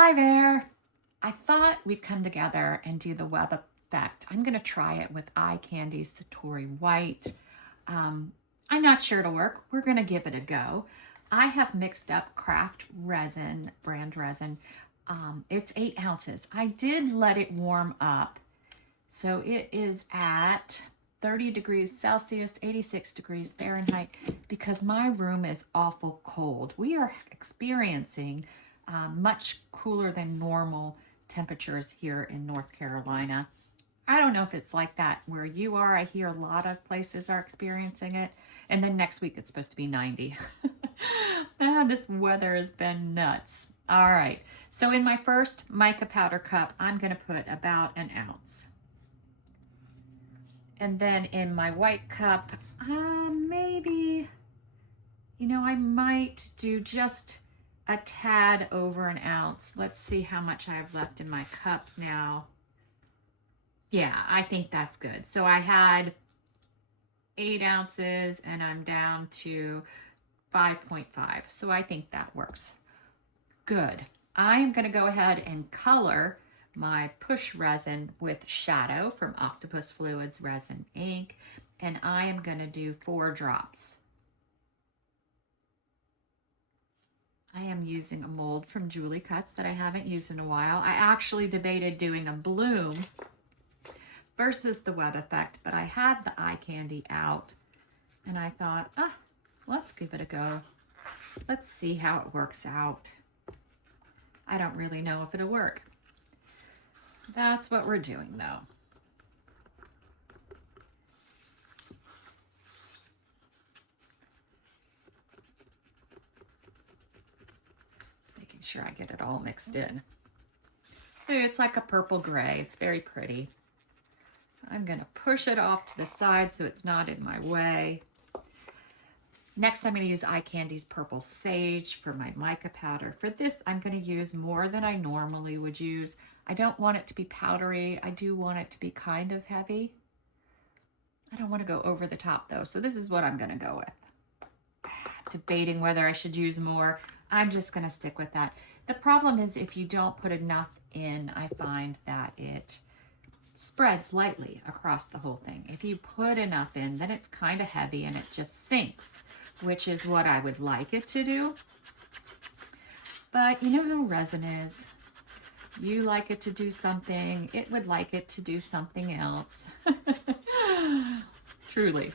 Hi there. I thought we'd come together and do the web effect. I'm going to try it with Eye Candy's Satori White. I'm not sure it'll work. We're going to give it a go. I have mixed up Craft Resin, brand resin. It's 8 ounces. I did let it warm up. So it is at 30 degrees Celsius, 86 degrees Fahrenheit, because my room is awful cold. We are experiencing much cooler than normal temperatures here in North Carolina. I don't know if it's like that where you are. I hear a lot of places are experiencing it. And then next week it's supposed to be 90. This weather has been nuts. All right. So in my first mica powder cup, I'm going to put about an ounce. And then in my white cup, maybe, I might do just a tad over an ounce. Let's see how much I have left in my cup now. Yeah, I think that's good. So I had 8 ounces and I'm down to 5.5. So I think that works. Good. I am going to go ahead and color my push resin with Shadow from Octopus Fluids Resin Ink, and I am going to do 4 drops. I am using a mold from Julie Cuts that I haven't used in a while. I actually debated doing a bloom versus the web effect, but I had the eye candy out and I thought, let's give it a go. Let's see how it works out. I don't really know if it'll work. That's what we're doing though. Just making sure I get it all mixed in. So it's like a purple gray. It's very pretty. I'm going to push it off to the side so it's not in my way. Next, I'm going to use Eye Candy's Purple Sage for my mica powder. For this, I'm going to use more than I normally would use. I don't want it to be powdery. I do want it to be kind of heavy. I don't want to go over the top though, so this is what I'm going to go with. Debating whether I should use more. I'm just going to stick with that. The problem is if you don't put enough in, I find that it spreads lightly across the whole thing. If you put enough in, then it's kind of heavy and it just sinks, which is what I would like it to do. But you know how resin is. You like it to do something, it would like it to do something else. Truly,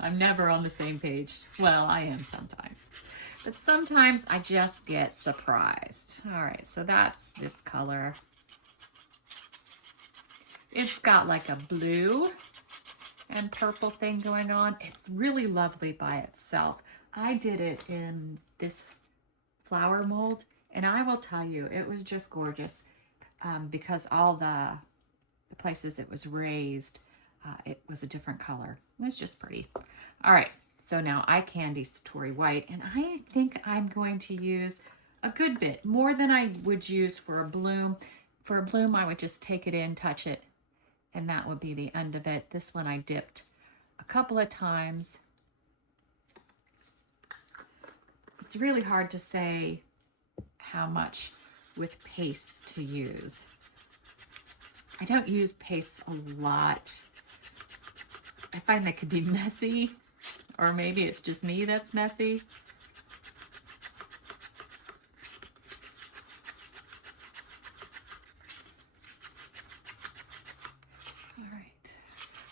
I'm never on the same page. Well, I am sometimes. But sometimes I just get surprised. All right, so that's this color. It's got like a blue and purple thing going on. It's really lovely by itself. I did it in this flower mold, and I will tell you, it was just gorgeous because all the places it was raised, it was a different color. It was just pretty. All right, so now Eye Candy Satori White, and I think I'm going to use a good bit, more than I would use for a bloom. For a bloom, I would just take it in, touch it, and that would be the end of it. This one I dipped a couple of times. It's really hard to say how much with paste to use. I don't use paste a lot. I find they could be messy, or maybe it's just me that's messy.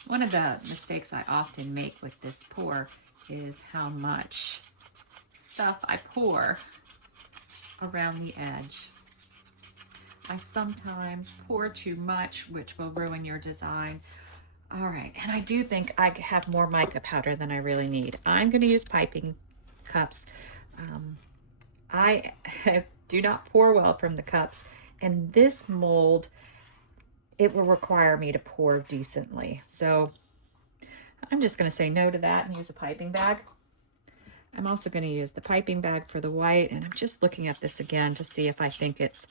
One of the mistakes I often make with this pour is how much stuff I pour around the edge. I sometimes pour too much, which will ruin your design. All right, and I do think I have more mica powder than I really need. I'm going to use piping cups. I do not pour well from the cups, and this mold, it will require me to pour decently. So I'm just going to say no to that and use a piping bag. I'm also going to use the piping bag for the white, and I'm just looking at this again to see if I think it's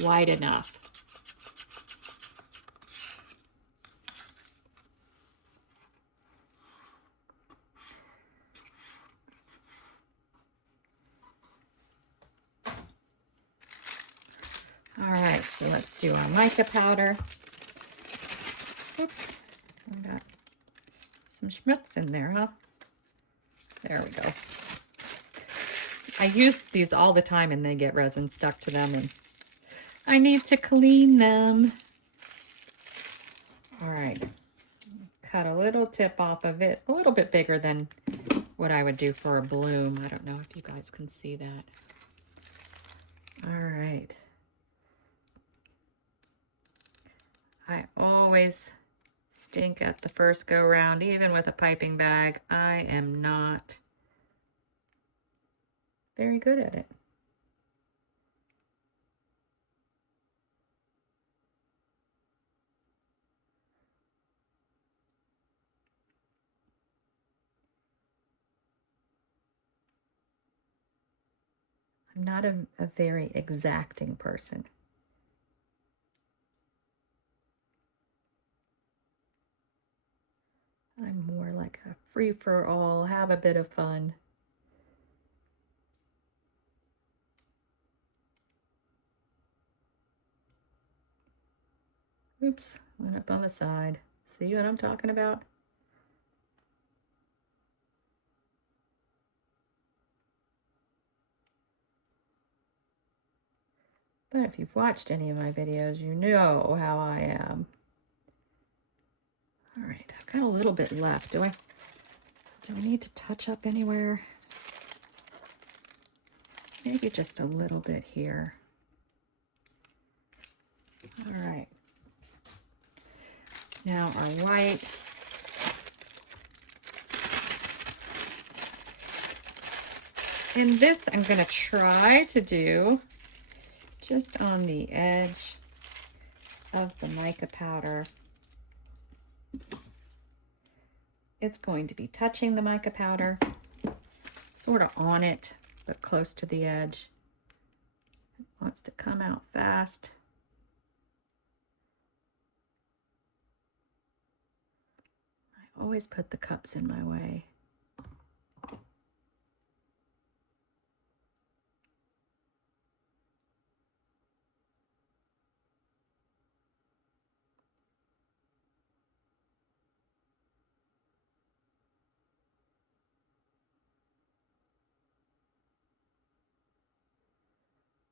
wide enough. Let's do our mica powder. Oops, I got some schmutz in there, huh? There we go. I use these all the time and they get resin stuck to them and I need to clean them. All right, cut a little tip off of it, a little bit bigger than what I would do for a bloom. I don't know if you guys can see that. All right. I always stink at the first go round, even with a piping bag. I am not very good at it. I'm not a very exacting person. I'm more like a free-for-all, have a bit of fun. Oops, went up on the side. See what I'm talking about? But if you've watched any of my videos, you know how I am. All right, I've got a little bit left. Do I need to touch up anywhere? Maybe just a little bit here. All right. Now our white. And this I'm going to try to do just on the edge of the mica powder. It's going to be touching the mica powder, sort of on it, but close to the edge. It wants to come out fast. I always put the cups in my way.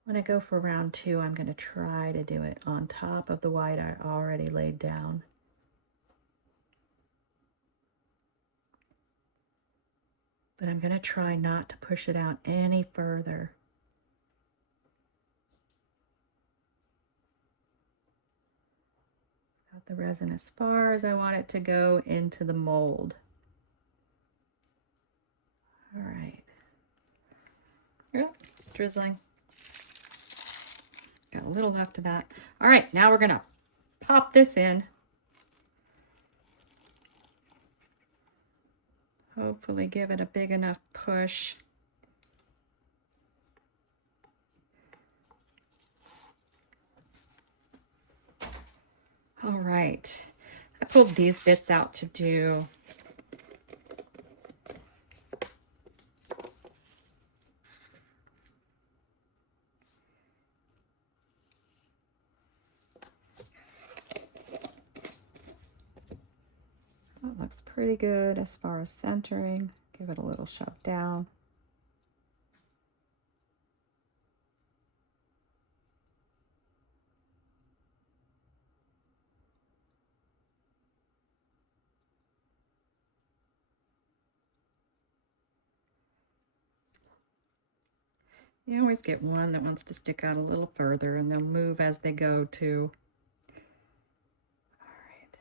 When I go for round 2, I'm going to try to do it on top of the white I already laid down. But I'm going to try not to push it out any further. Got the resin as far as I want it to go into the mold. All right. Yep, it's drizzling. Got a little left of that. All right, now we're gonna pop this in. Hopefully give it a big enough push. All right, I pulled these bits out to do that looks pretty good as far as centering. Give it a little shove down. You always get one that wants to stick out a little further, and they'll move as they go too. All right.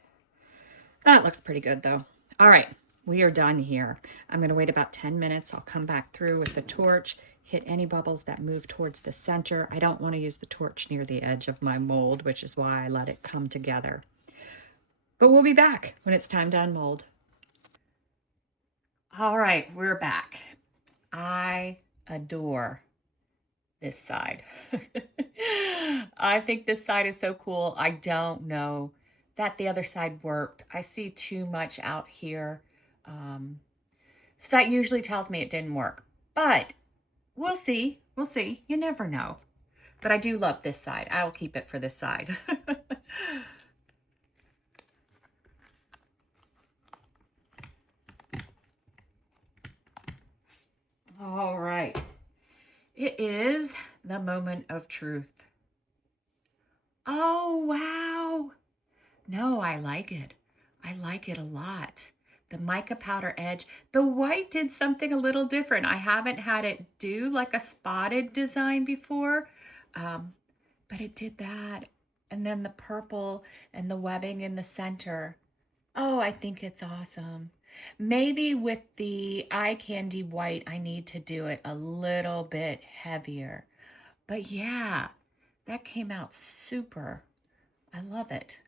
That looks pretty good though. All right, we are done here. I'm going to wait about 10 minutes. I'll come back through with the torch, hit any bubbles that move towards the center. I don't want to use the torch near the edge of my mold, which is why I let it come together. But we'll be back when it's time to unmold. All right, we're back. I adore this side. I think this side is so cool. I don't know that the other side worked. I see too much out here. So that usually tells me it didn't work. But we'll see. We'll see. You never know. but I do love this side. I'll keep it for this side. All right. It is the moment of truth. Oh, wow. No, I like it. I like it a lot. The mica powder edge. The white did something a little different. I haven't had it do like a spotted design before, but it did that. And then the purple and the webbing in the center. Oh, I think it's awesome. Maybe with the eye candy white, I need to do it a little bit heavier. But yeah, that came out super. I love it.